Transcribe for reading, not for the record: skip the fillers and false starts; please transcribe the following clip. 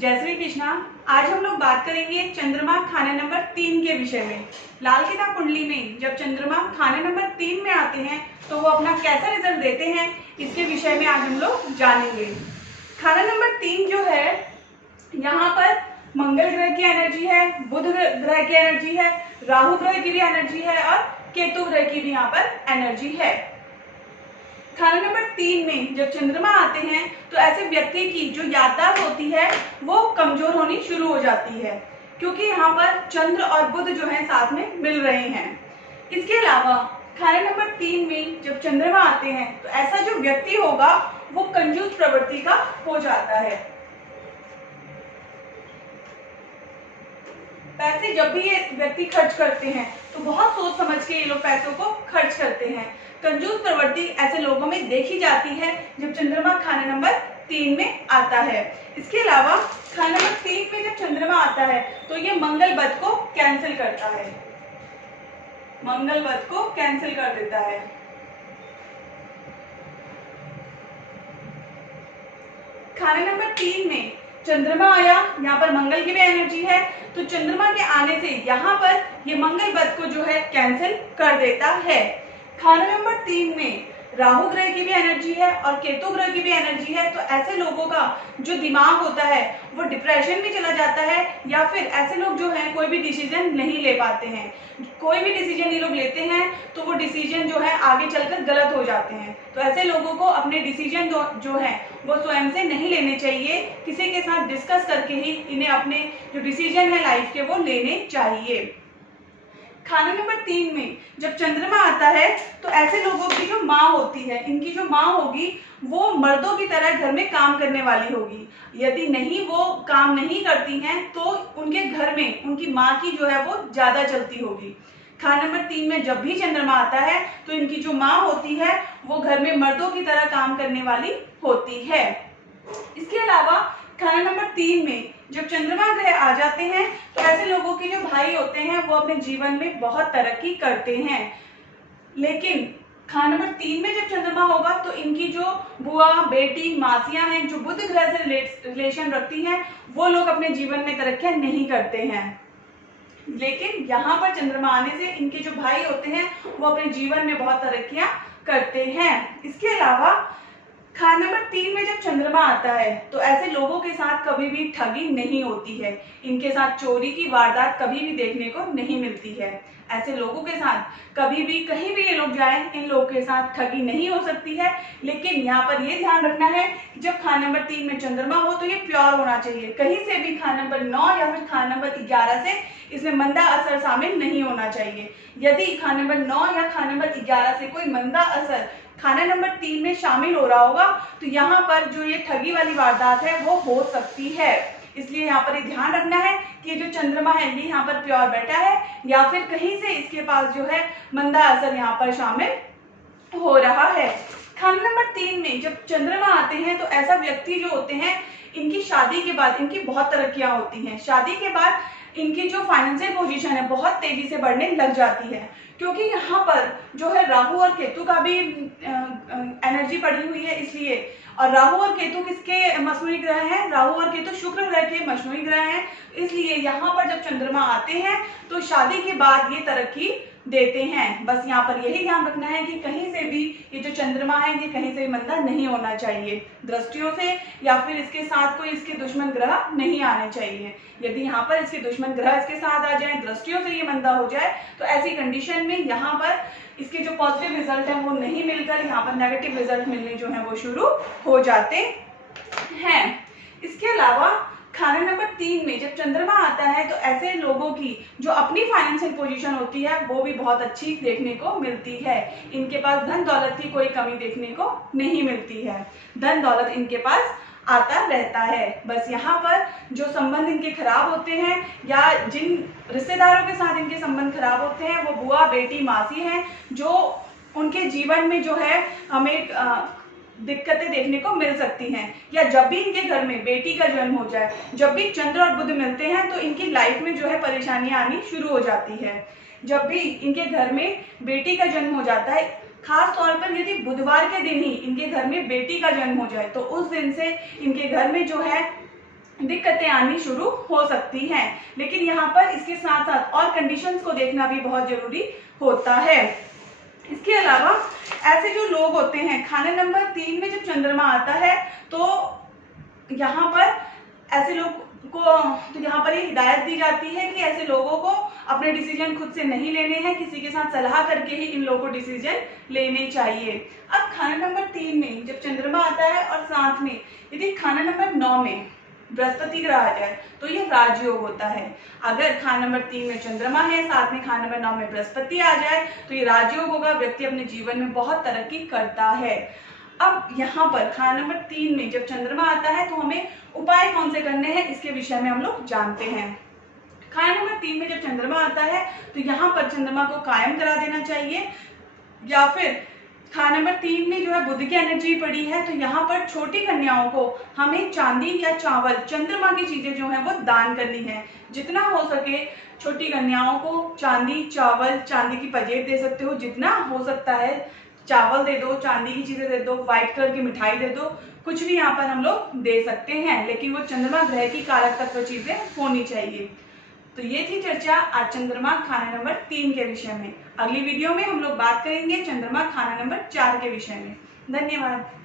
जय श्री कृष्णा। आज हम लोग बात करेंगे चंद्रमा खाने नंबर 3 के विषय में। लाल किताब कुंडली में जब चंद्रमा खाने नंबर 3 में आते हैं तो वो अपना कैसा रिजल्ट देते हैं, इसके विषय में आज हम लोग जानेंगे। खाना नंबर 3 जो है, यहाँ पर मंगल ग्रह की एनर्जी है, बुध ग्रह की एनर्जी है, राहु ग्रह की भी एनर्जी है और केतु ग्रह की भी यहाँ पर एनर्जी है। खाना नंबर 3 में जब चंद्रमा आते हैं तो ऐसे व्यक्ति की जो याददाश्त होती है वो कमजोर होनी शुरू हो जाती है, क्योंकि यहाँ पर चंद्र और बुध जो है साथ में मिल रहे हैं। इसके अलावा खाना नंबर 3 में जब चंद्रमा आते हैं तो ऐसा जो व्यक्ति होगा वो कंजूस प्रवृत्ति का हो जाता है। पैसे जब भी ये व्यक्ति खर्च करते हैं तो बहुत सोच समझ के ये लोग पैसों को खर्च करते हैं। कंजूस प्रवृत्ति ऐसे लोगों में देखी जाती है जब चंद्रमा खाना नंबर 3 में आता है। इसके अलावा खाना नंबर 3 में जब चंद्रमा आता है तो ये मंगल बुध को कैंसिल करता है, मंगल बुध को कैंसिल कर देता है। खाना नंबर 3 में चंद्रमा आया, यहाँ पर मंगल की भी एनर्जी है, तो चंद्रमा के आने से यहाँ पर ये मंगल बुध को जो है कैंसिल कर देता है। खाना नंबर 3 में राहु ग्रह की भी एनर्जी है और केतु ग्रह की भी एनर्जी है, तो ऐसे लोगों का जो दिमाग होता है वो डिप्रेशन में चला जाता है, या फिर ऐसे लोग जो हैं कोई भी डिसीजन नहीं ले पाते हैं। कोई भी डिसीजन ये लोग लेते हैं तो वो डिसीजन जो है आगे चलकर गलत हो जाते हैं। तो ऐसे लोगों को अपने डिसीजन जो है वो स्वयं से नहीं लेने चाहिए, किसी के साथ डिस्कस करके ही इन्हें अपने जो डिसीजन है लाइफ के वो लेने चाहिए। खाना नंबर 3 में जब चंद्रमा आता है तो ऐसे लोगों की जो माँ होती है, इनकी जो माँ होगी वो मर्दों की तरह घर में काम करने वाली होगी। यदि नहीं वो काम नहीं करती हैं तो उनके घर में उनकी माँ की जो है वो ज्यादा चलती होगी। खाना नंबर 3 में जब भी चंद्रमा आता है तो इनकी जो माँ होती है वो घर में मर्दों की तरह काम करने वाली होती है। इसके अलावा खाना नंबर 3 में जब चंद्रमा ग्रह आ जाते हैं तो ऐसे लोगों के जो भाई होते हैं वो अपने जीवन में बहुत तरक्की करते हैं। लेकिन खाना नंबर 3 में जब चंद्रमा होगा तो इनकी जो बुआ, बेटी, मासियां हैं जो बुध ग्रह से रिलेशन रखती हैं वो लोग अपने जीवन में तरक्कियां नहीं करते हैं। लेकिन यहाँ पर चंद्रमा आने से इनके जो भाई होते हैं वो अपने जीवन में बहुत तरक्कियां करते हैं। इसके अलावा खाना नंबर 3 में जब चंद्रमा आता है तो ऐसे लोगों के साथ कभी भी ठगी नहीं होती है, इनके साथ चोरी की वारदात कभी भी देखने को नहीं मिलती है। ऐसे लोगों के साथ कभी भी कहीं भी ये लोग जाएं, इन लोगों के साथ ठगी नहीं हो सकती है। लेकिन यहाँ पर ये ध्यान रखना है कि जब खाना नंबर 3 में चंद्रमा हो तो ये प्योर होना चाहिए, कहीं से भी खाना नंबर 9 या फिर खाना नंबर 11 से इसमें मंदा असर शामिल नहीं होना चाहिए। यदि खाना नंबर 9 या खाना नंबर 11 से कोई मंदा असर खाना नंबर 3 में शामिल हो रहा होगा तो यहाँ पर जो ये ठगी वाली वारदात है वो हो सकती है। इसलिए यहाँ पर ये ध्यान रखना है कि जो चंद्रमा है ये यहाँ पर प्योर बैठा है या फिर कहीं से इसके पास जो है मंदा असर यहाँ पर शामिल हो रहा है। खाना नंबर 3 में जब चंद्रमा आते हैं तो ऐसा व्यक्ति जो होते हैं इनकी शादी के बाद इनकी बहुत तरक्कियां होती हैं। शादी के बाद इनकी जो फाइनेंशियल पोजीशन है बहुत तेजी से बढ़ने लग जाती है, क्योंकि यहाँ पर जो है राहु और केतु का भी एनर्जी पड़ी हुई है। इसलिए और राहु और केतु किसके मसूरी ग्रह हैं? राहु और केतु शुक्र ग्रह के मसूरी ग्रह हैं। इसलिए यहाँ पर जब चंद्रमा आते हैं तो शादी के बाद ये तरक्की देते हैं। बस यहाँ पर यही ध्यान रखना है कि कहीं से भी ये जो चंद्रमा है ये कहीं से मंदा नहीं होना चाहिए, दृष्टियों से या फिर इसके साथ कोई इसके दुश्मन ग्रह नहीं आने चाहिए। यदि यहाँ पर इसके दुश्मन ग्रह इसके साथ आ जाए, दृष्टियों से ये मंदा हो जाए, तो ऐसी कंडीशन में यहाँ पर इसके जो पॉजिटिव रिजल्ट है वो नहीं मिलकर यहाँ पर नेगेटिव रिजल्ट मिलने जो है वो शुरू हो जाते हैं। इसके अलावा खाना नंबर 3 में जब चंद्रमा आता है तो ऐसे लोगों की जो अपनी फाइनेंशियल पोजीशन होती है वो भी बहुत अच्छी देखने को मिलती है। इनके पास धन दौलत की कोई कमी देखने को नहीं मिलती है, धन दौलत इनके पास आता रहता है। बस यहाँ पर जो संबंध इनके खराब होते हैं या जिन रिश्तेदारों के साथ इनके संबंध खराब होते हैं वो बुआ, बेटी, मासी हैं, जो उनके जीवन में जो है हमें दिक्कतें देखने को मिल सकती हैं। या जब भी इनके घर में बेटी का जन्म हो जाए, जब भी चंद्र और बुध मिलते हैं तो इनकी लाइफ में जो है परेशानियां आनी शुरू हो जाती है। जब भी इनके घर में बेटी का जन्म हो जाता है, खास तौर पर यदि बुधवार के दिन ही इनके घर में बेटी का जन्म हो जाए तो उस दिन से इनके घर में जो है दिक्कतें आनी शुरू हो सकती हैं। लेकिन यहाँ पर इसके साथ साथ और कंडीशंस को देखना भी बहुत जरूरी होता है। इसके अलावा ऐसे जो लोग होते हैं, खाने नंबर 3 में जब चंद्रमा आता है तो यहाँ पर ऐसे लोग को, तो यहाँ पर ये हिदायत दी जाती है कि ऐसे लोगों को अपने डिसीजन खुद से नहीं लेने हैं, किसी के साथ सलाह करके ही इन लोगों को डिसीजन लेने चाहिए। अब खाना नंबर 3 में जब चंद्रमा आता है और साथ में यदि खाना नंबर 9 में बृहस्पति ग्रह आ जाए तो ये राजयोग होता है। अगर खाना नंबर 3 में चंद्रमा है, साथ में खाना नंबर 9 में बृहस्पति आ जाए तो ये राजयोग होगा। व्यक्ति अपने जीवन में बहुत तरक्की करता है। अब यहाँ पर खाना नंबर 3 में जब चंद्रमा आता है तो हमें उपाय कौन से करने हैं, इसके विषय में हम लोग जानते हैं। खाना नंबर 3 में जब चंद्रमा आता है तो यहाँ पर चंद्रमा को कायम करा देना चाहिए, या फिर खाना नंबर 3 में जो है बुध की एनर्जी पड़ी है तो यहाँ पर छोटी कन्याओं को हमें चांदी या चावल, चंद्रमा की चीजें जो है वो दान करनी है। जितना हो सके छोटी कन्याओं को चांदी, चावल, चांदी की पजेब दे सकते हो, जितना हो सकता है चावल दे दो, चांदी की चीजें दे दो, व्हाइट कलर की मिठाई दे दो, कुछ भी यहाँ पर हम लोग दे सकते हैं, लेकिन वो चंद्रमा ग्रह की कारक तत्व चीजें होनी चाहिए। तो ये थी चर्चा आज चंद्रमा खाना नंबर 3 के विषय में। अगली वीडियो में हम लोग बात करेंगे चंद्रमा खाना नंबर 4 के विषय में। धन्यवाद।